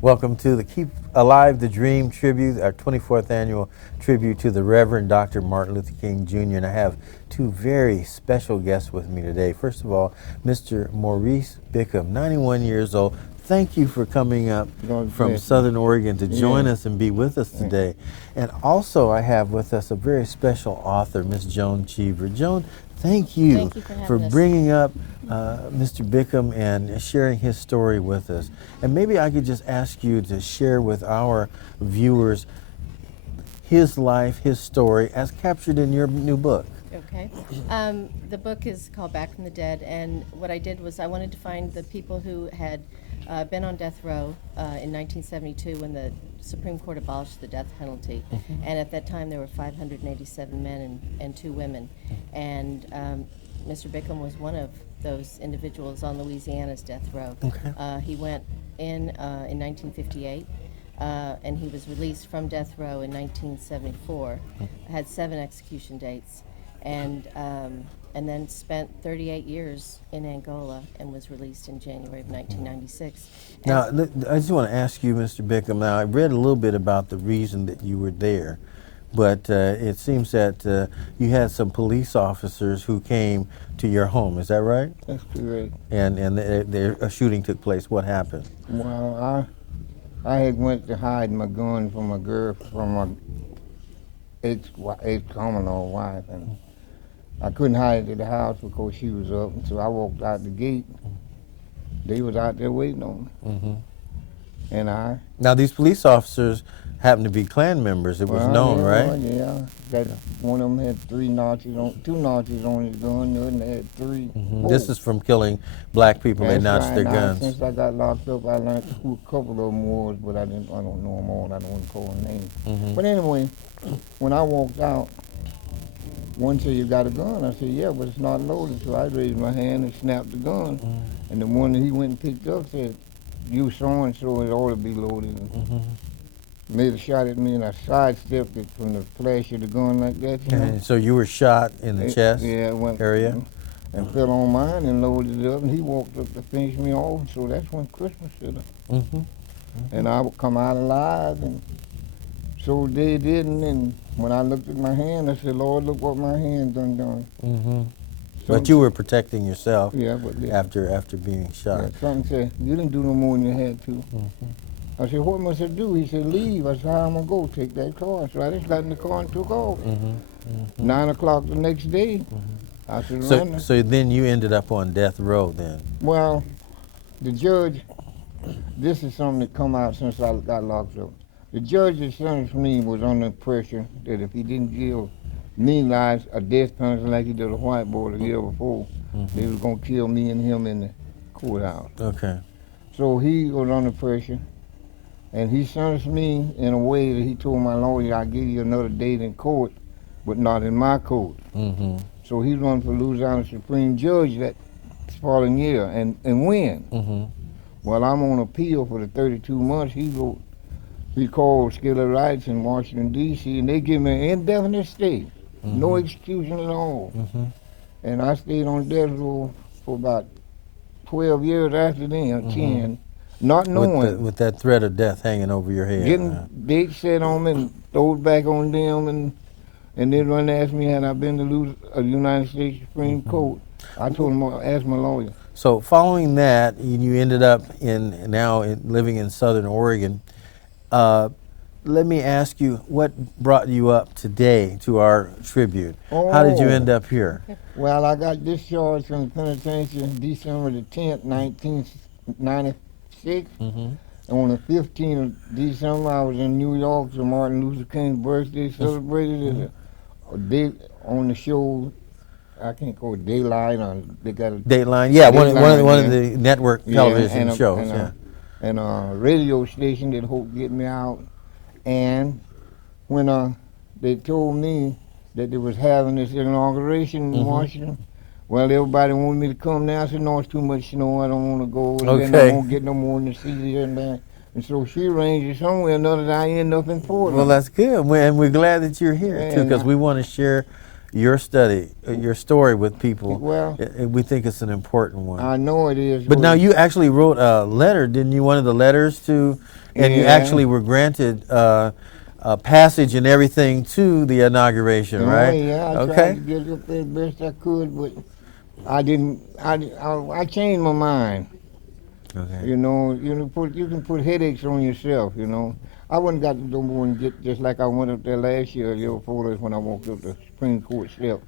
Welcome to the Keep Alive the Dream tribute, our 24th annual tribute to the Reverend Dr. Martin Luther King Jr. And I have two very special guests with me today. First of all, Mr. Maurice Bickham, 91 years old. Thank you for coming up from Southern Oregon to join us and be with us today. And also I have with us a very special author, Miss Joan Cheever. Joan, thank you for bringing up Mr. Bickham and sharing his story with us. And maybe I could just ask you to share with our viewers his life, his story, as captured in your new book. Okay. The book is called Back from the Dead, and what I did was I wanted to find the people who had been on death row in 1972 when the Supreme Court abolished the death penalty. And at that time there were 587 men and 2 women. And Mr. Bickham was one of those individuals on Louisiana's death row. He went in 1958. And he was released from death row in 1974. Had 7 execution dates, and then spent 38 years in Angola and was released in January of 1996. Now, I just want to ask you, Mr. Bickham. Now, I read a little bit about the reason that you were there, but it seems that you had some police officers who came to your home. Is that right? That's correct. And a shooting took place. What happened? Well, I had went to hide my gun from a girl, from my ex-common-law wife, and I couldn't hide it at the house because she was up. And so I walked out the gate. They was out there waiting on me. And Now, these police officers happened to be Klan members. It was known, right? Yeah. That one of them had 2 notches on his gun. The other had 3. This is from killing black people. That's They notched their guns. Since I got locked up, I learned who a couple of them was, but I don't know them all. I don't want to call them names. But anyway, when I walked out, one said, "You got a gun?" I said, "Yeah, but it's not loaded." So I raised my hand and snapped the gun. And the one that he went and picked up said, "You so-and-so, it ought to be loaded." Made a shot at me, and I sidestepped it from the flash of the gun like that. You know? And so you were shot in the chest area? And fell on mine and loaded it up, and he walked up to finish me off. So that's when Christmas hit up. And I would come out alive, and so they didn't. And when I looked at my hand, I said, "Lord, look what my hand done." So, but you were protecting yourself but after being shot. Yeah, something said, "You didn't do no more than you had to." I said, "What must I do?" He said, "Leave." I said, "How am I going to go? Take that car." So I just got in the car and took off. 9 o'clock the next day, I said, So then you ended up on death row then? Well, the judge, this is something that come out since I got locked up. The judge that sentenced me was under pressure that if he didn't give me life a death penalty like he did a white boy the year before, they was going to kill me and him in the courthouse. So he was under pressure. And he sentenced me in a way that he told my lawyer, "I'll give you another date in court, but not in my court." So he run for Louisiana Supreme Judge that following year and win. Well, I'm on appeal for the 32 months. He called Skillet Rights in Washington, D.C., and they give me an indefinite stay, no execution at all. And I stayed on death row for about 12 years after then, 10. Not knowing. With that threat of death hanging over your head. Getting dates set on me and throwed back on them, and then run to ask me had I been to the United States Supreme Court. I told him, ask my lawyer. So following that, you ended up living in Southern Oregon. Let me ask you, what brought you up today to our tribute? How did you end up here? Well, I got discharged from the penitentiary December the 10th, 1996. And on the 15th of December, I was in New York for Martin Luther King's birthday, celebrated a day on the show. I can't call it Daylight, or they got a Dateline. Yeah, one of the network television shows. And a radio station that hoped to get me out. And when they told me that they was having this inauguration in Washington, well, everybody wanted me to come now. I said, "No, it's too much snow. I don't want to go. And then I won't get no more than the CD and that." And so she arranged it somewhere or another that I end up in Portland. Well, that's good. And we're glad that you're here, too, because we want to share your story with people. Well, we think it's an important one. I know it is. But now you actually wrote a letter, didn't you? One of the letters to And you Yeah. actually were granted passage and everything to the inauguration, right? Oh, yeah, I tried Okay. to get up there the best I could, but I didn't. I changed my mind. Okay. You know, you can put headaches on yourself. You know, I wouldn't got to the door and get just like I went up there last year, the year before this, when I walked up the Supreme Court steps.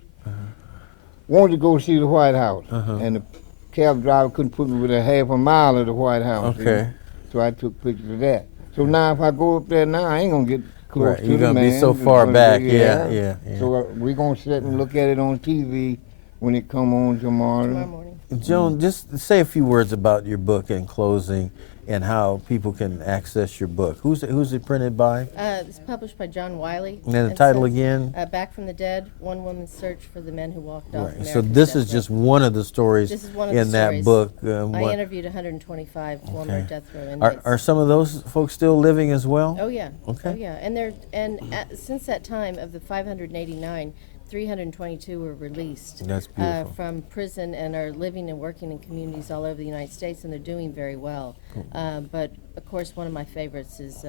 Wanted to go see the White House, and the cab driver couldn't put me within half a mile of the White House. you Okay. know. So I took pictures of that. So now if I go up there now, I ain't gonna get close Right, to you're the gonna man. be so It's far gonna back. be- Yeah. So we're gonna sit and look at it on TV when it come on tomorrow. Tomorrow morning. Joan, just say a few words about your book in closing and how people can access your book. Who's it printed by? It's published by John Wiley. And then the title says, again? Back from the Dead, One Woman's Search for the Men Who Walked Off Right. America's So this Death is Row. just one of the stories This is one of in the that stories. book. I interviewed 125 former Okay. death row are, inmates. are some of those folks still living as well? Oh yeah. Okay. Oh yeah. Since that time, of the 589, 322 were released That's beautiful. from prison and are living and working in communities all over the United States, and they're doing very well. But of course, one of my favorites is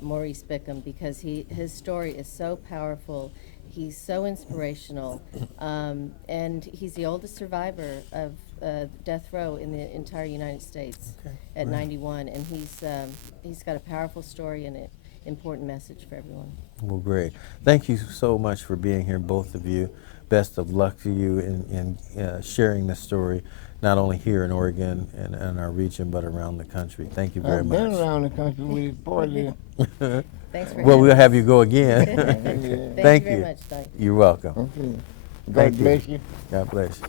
Maurice Bickham, because his story is so powerful. He's so inspirational, and he's the oldest survivor of death row in the entire United States at 91, and he's got a powerful story and an important message for everyone. Well, great. Thank you so much for being here, both of you. Best of luck to you in sharing this story, not only here in Oregon and our region, but around the country. Thank you very I've been much. around the country with this party. Thanks for Well, having we'll us. have you go again. Yeah. Thank Thank you very you. much, Doug. You're welcome. Okay. God Thank you. bless you. God bless you.